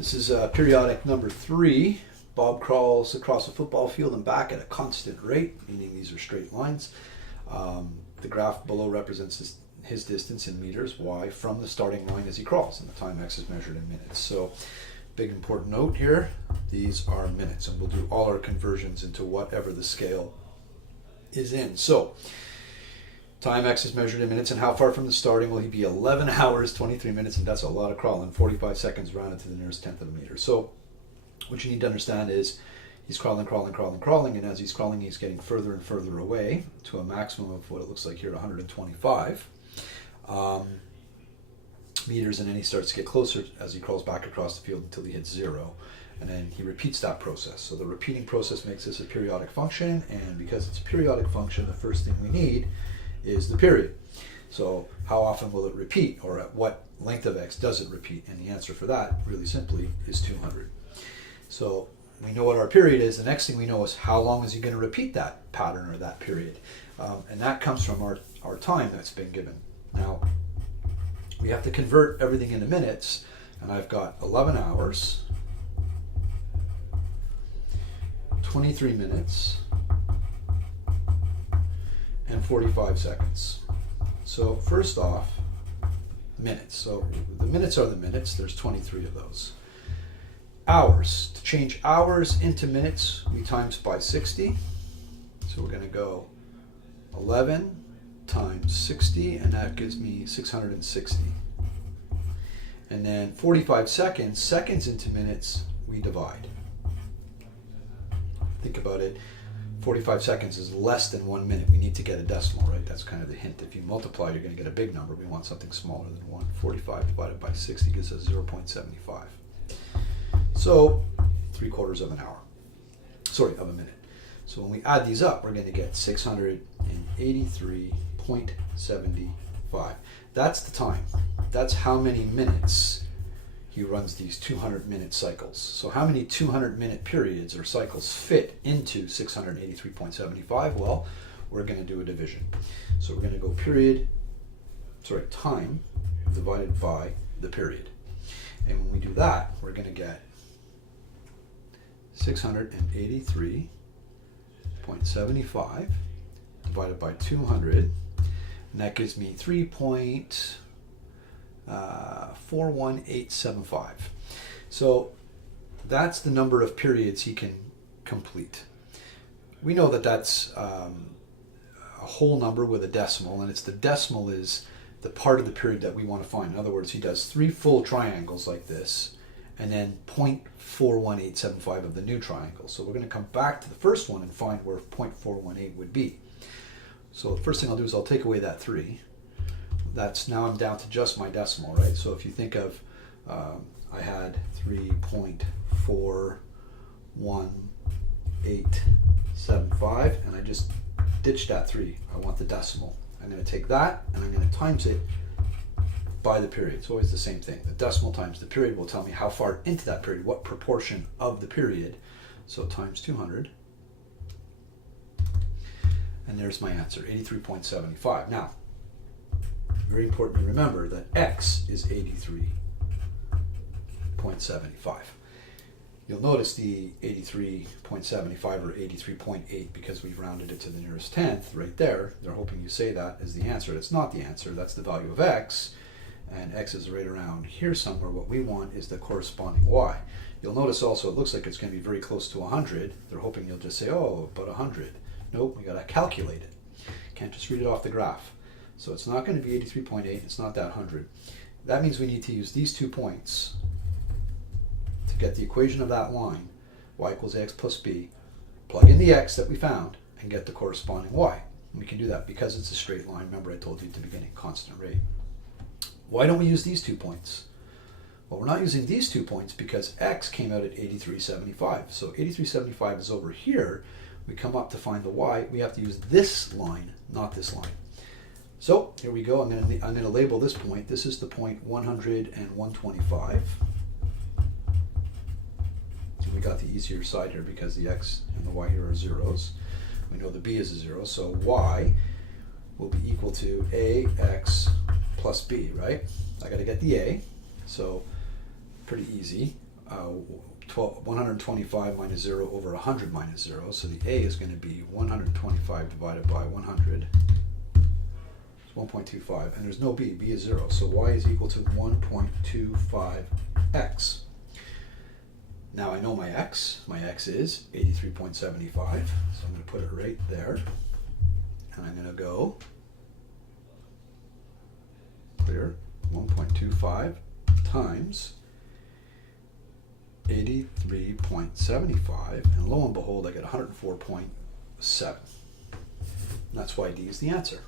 This is periodic number 3. Bob crawls across a football field and back at a constant rate, meaning these are straight lines. The graph below represents his distance in meters, y, from the starting line as he crawls, and the time x is measured in minutes. So, big important note here, these are minutes, and we'll do all our conversions into whatever the scale is in. So, time x is measured in minutes, and how far from the starting will he be? 11 hours, 23 minutes, and that's a lot of crawling. 45 seconds rounded to the nearest tenth of a meter. So what you need to understand is he's crawling, and as he's crawling, he's getting further and further away to a maximum of what it looks like here, 125 meters, and then he starts to get closer as he crawls back across the field until he hits 0. And then he repeats that process. So the repeating process makes this a periodic function, and because it's a periodic function, the first thing we need is the period. So how often will it repeat, or at what length of x does it repeat? And the answer for that, really simply, is 200. So we know what our period is. The next thing we know is how long is he going to repeat that pattern or that period. And that comes from our time that's been given. Now, we have to convert everything into minutes, and I've got 11 hours, 23 minutes, and 45 seconds. So first off, minutes. So the minutes are the minutes. There's 23 of those. Hours. To change hours into minutes, we times by 60. So we're going to go 11 times 60, and that gives me 660. And then 45 seconds, seconds into minutes, we divide. Think about it. 45 seconds is less than 1 minute. We need to get a decimal, right? That's kind of the hint. If you multiply, you're going to get a big number. We want something smaller than 1. 45 divided by 60 gives us 0.75. So, 3/4 of an hour. Sorry, of a minute. So when we add these up, we're going to get 683.75. That's the time. That's how many minutes he runs these 200-minute cycles. So how many 200-minute periods or cycles fit into 683.75? Well, we're going to do a division. So we're going to go time divided by the period. And when we do that, we're going to get 683.75 divided by 200, and that gives me 3.41875. So that's the number of periods he can complete. We know that that's a whole number with a decimal, and it's the decimal is the part of the period that we want to find. In other words, he does 3 full triangles like this, and then 0.41875 of the new triangle. So we're going to come back to the first one and find where 0.418 would be. So the first thing I'll do is I'll take away that 3. That's now I'm down to just my decimal, right? So if you think of, I had 3.41875, and I just ditched that 3. I want the decimal. I'm going to take that, and I'm going to times it by the period. It's always the same thing. The decimal times the period will tell me how far into that period, what proportion of the period. So times 200. And there's my answer, 83.75. Now, very important to remember that x is 83.75. You'll notice the 83.75 or 83.8 because we've rounded it to the nearest tenth right there. They're hoping you say that as the answer. That's not the answer. That's the value of x, and x is right around here somewhere. What we want is the corresponding y. You'll notice also it looks like it's going to be very close to 100. They're hoping you'll just say, oh, about 100. Nope, we got to calculate it. Can't just read it off the graph. So it's not going to be 83.8, it's not that 100. That means we need to use these 2 points to get the equation of that line, y equals ax plus b, plug in the x that we found, and get the corresponding y. And we can do that because it's a straight line. Remember I told you at the beginning, constant rate. Why don't we use these 2 points? Well, we're not using these 2 points because x came out at 83.75. So 83.75 is over here. We come up to find the y. We have to use this line, not this line. So here we go. I'm going to label this point. This is the point 100 and 125. And we got the easier side here because the x and the y here are zeros. We know the b is a 0, so y will be equal to ax plus b, right? I got to get the a, so pretty easy. 125 minus 0 over 100 minus 0. So the A is going to be 125 divided by 100. It's 1.25. And there's no B. B is 0. So Y is equal to 1.25x. Now I know my X. My X is 83.75. So I'm going to put it right there. And I'm going to go clear 1.25 times 83.75, and lo and behold, I get 104.7. That's why D is the answer.